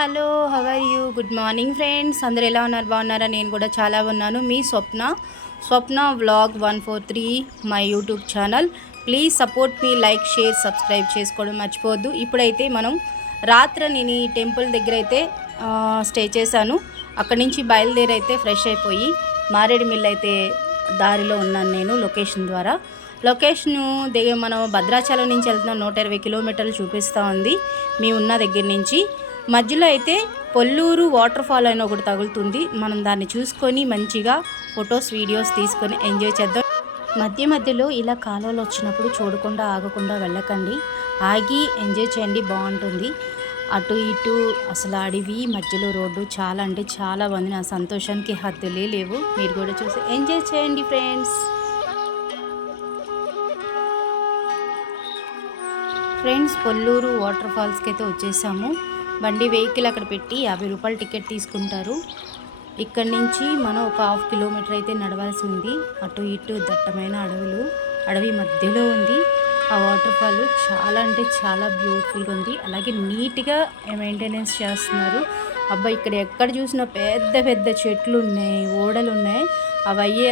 Hello, how are you? Good morning friends. అందరు ఎలా ఉన్నారు? బాగున్నారా? నేను కూడా చాలా ఉన్నాను. మీ Swapna vlog 143 my YouTube channel. Please support me, like, share, subscribe చేసుకోవడం మర్చిపోవద్దు. ఇప్పుడైతే మనం రాత్రి నేను ఈ టెంపుల్ దగ్గర అయితే స్టే చేశాను. అక్కడి నుంచి బయలుదేరి అయితే ఫ్రెష్ అయిపోయి మారేడుమిల్లి అయితే దారిలో ఉన్నాను నేను లొకేషన్ ద్వారా. లొకేషను దగ్గర మనం భద్రాచలం నుంచి వెళ్తున్న 120 కిలోమీటర్లు చూపిస్తూ ఉంది మీ ఉన్న దగ్గర నుంచి. మధ్యలో అయితే పొల్లూరు వాటర్ ఫాల్ అని ఒకటి తగులుతుంది. మనం దాన్ని చూసుకొని మంచిగా ఫొటోస్, వీడియోస్ తీసుకొని ఎంజాయ్ చేద్దాం. మధ్యలో ఇలా కాలువలు వచ్చినప్పుడు చూడకుండా ఆగకుండా వెళ్ళకండి, ఆగి ఎంజాయ్ చేయండి, బాగుంటుంది. అటు ఇటు అసలు అడవి మధ్యలో రోడ్డు, చాలా అంటే చాలా బాగుంది. నా సంతోషానికి హద్దులే లేవు. మీరు కూడా చూసి ఎంజాయ్ చేయండి ఫ్రెండ్స్. పొల్లూరు వాటర్ ఫాల్స్కి అయితే వచ్చేసాము. బండి వెహికల్ అక్కడ పెట్టి 50 రూపాయలు టికెట్ తీసుకుంటారు. ఇక్కడి నుంచి మనం ఒక 1/2 కిలోమీటర్ అయితే నడవాల్సి ఉంది. అటు ఇటు దట్టమైన అడవి మధ్యలో ఉంది ఆ వాటర్ ఫాల్. చాలా అంటే చాలా బ్యూటిఫుల్గా ఉంది. అలాగే నీట్గా మెయింటెనెన్స్ చేస్తున్నారు. అబ్బాయి ఇక్కడ ఎక్కడ చూసినా పెద్ద పెద్ద చెట్లు ఉన్నాయి, ఓడలు ఉన్నాయి. అవి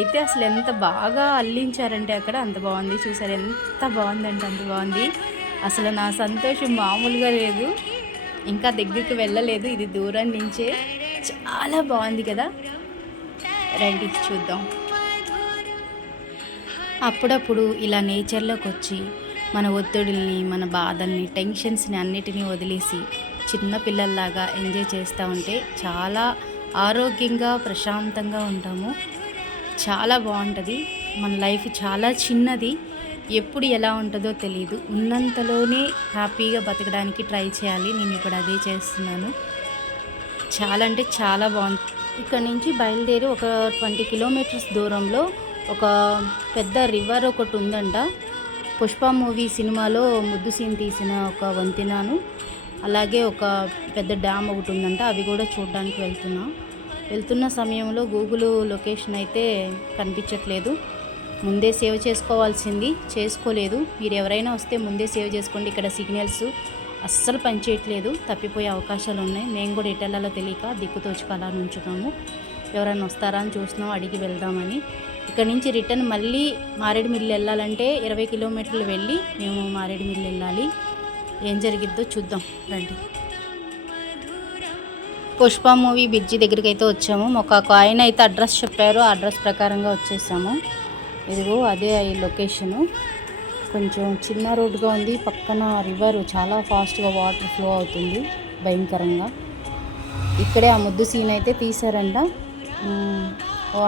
అయితే అసలు ఎంత బాగా అల్లించారంటే అక్కడ అంత బాగుంది. చూసారు ఎంత బాగుందంటే అంత బాగుంది. అసలు నా సంతోషం మామూలుగా లేదు. ఇంకా దగ్గరికి వెళ్ళలేదు, ఇది దూరం నుంచే. చాలా బాగుంది కదా, రండి చూద్దాం. అప్పుడప్పుడు ఇలా నేచర్లోకి వచ్చి మన ఒత్తిడుల్ని, మన బాధల్ని, టెన్షన్స్ని అన్నిటినీ వదిలేసి చిన్న పిల్లల్లాగా ఎంజాయ్ చేస్తూ ఉంటే చాలా ఆరోగ్యంగా, ప్రశాంతంగా ఉంటాము. చాలా బాగుంటుంది. మన లైఫ్ చాలా చిన్నది, ఎప్పుడు ఎలా ఉంటుందో తెలియదు. ఉన్నంతలోనే హ్యాపీగా బతకడానికి ట్రై చేయాలి. నేను ఇప్పుడు అదే చేస్తున్నాను. చాలా అంటే చాలా బాగుంది. ఇక్కడ నుంచి బయలుదేరి ఒక 20 కిలోమీటర్స్ దూరంలో ఒక పెద్ద రివర్ ఒకటి ఉందంట. పుష్ప మూవీ సినిమాలో ముద్దు సీన్ తీసిన ఒక వంతెనను, అలాగే ఒక పెద్ద డ్యామ్ ఒకటి ఉందంట. అవి కూడా చూడడానికి వెళ్తున్న సమయంలో గూగుల్ లొకేషన్ అయితే కనిపించట్లేదు. ముందే సేవ్ చేసుకోలేదు. మీరు ఎవరైనా వస్తే ముందే సేవ్ చేసుకోండి. ఇక్కడ సిగ్నల్స్ అస్సలు పనిచేయట్లేదు, తప్పిపోయే అవకాశాలు ఉన్నాయి. మేము కూడా ఎటెల్లాలో తెలియక దిక్కుతోచుకలా నుంచున్నాము. ఎవరైనా వస్తారా అని చూస్తున్నాం, అడిగి వెళ్దామని. ఇక్కడ నుంచి రిటర్న్ మళ్ళీ మారేడుమిల్లి వెళ్ళాలంటే 20 కిలోమీటర్లు వెళ్ళి మేము మారేడుమిల్లి వెళ్ళాలి. ఏం జరిగిద్దో చూద్దాం రండి. పుష్ప మూవీ బ్రిడ్జి దగ్గరికి అయితే వచ్చాము. ఒక ఆయన అయితే అడ్రస్ చెప్పారు, ఆ అడ్రస్ ప్రకారంగా వచ్చేసాము. ఇదిగో అదే ఈ లొకేషను. కొంచెం చిన్న రోడ్డుగా ఉంది. పక్కన రివర్ చాలా ఫాస్ట్గా వాటర్ ఫ్లో అవుతుంది భయంకరంగా. ఇక్కడే ఆ ముద్దు సీన్ అయితే తీశారంట.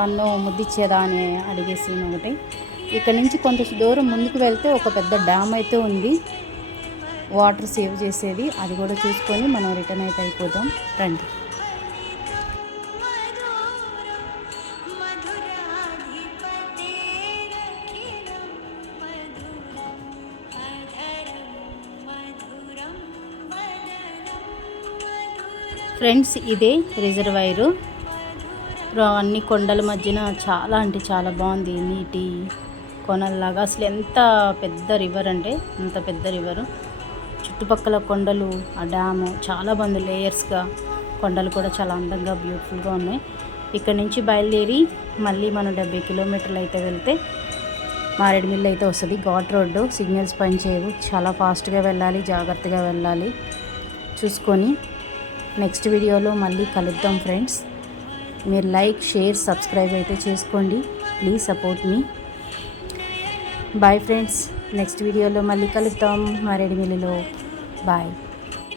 అన్నో ముద్దిచ్చేదా అని అడిగే సీన్ ఒకటి. ఇక్కడ నుంచి కొంత దూరం ముందుకు వెళ్తే ఒక పెద్ద డ్యామ్ అయితే ఉంది, వాటర్ సేవ్ చేసేది. అది కూడా చూసుకొని మనం రిటర్న్ అయితే అయిపోతాం రండి. ఫ్రెండ్స్ ఇదే రిజర్వాయరు. అన్ని కొండల మధ్యన చాలా అంటే చాలా బాగుంది. నీటి కొనల్లాగా అసలు ఎంత పెద్ద రివర్ అంటే అంత పెద్ద రివరు. చుట్టుపక్కల కొండలు, ఆ డ్యాము చాలా బాగుంది. లేయర్స్గా కొండలు కూడా చాలా అందంగా బ్యూటిఫుల్గా ఉన్నాయి. ఇక్కడ నుంచి బయలుదేరి మళ్ళీ మనం 70 కిలోమీటర్లు అయితే వెళ్తే మారేడుమిల్లి అయితే వస్తుంది. ఘాట్ రోడ్డు, సిగ్నల్స్ పనిచేయవు. చాలా ఫాస్ట్గా వెళ్ళాలి, జాగ్రత్తగా వెళ్ళాలి చూసుకొని. నెక్స్ట్ వీడియోలో మళ్ళీ కలుద్దాం ఫ్రెండ్స్. మీరు లైక్, షేర్, సబ్స్క్రైబ్ అయితే చేసుకోండి. Please support me. Bye friends. Next వీడియోలో మళ్ళీ కలుద్దాం మారేడుమిల్లిలో. బాయ్.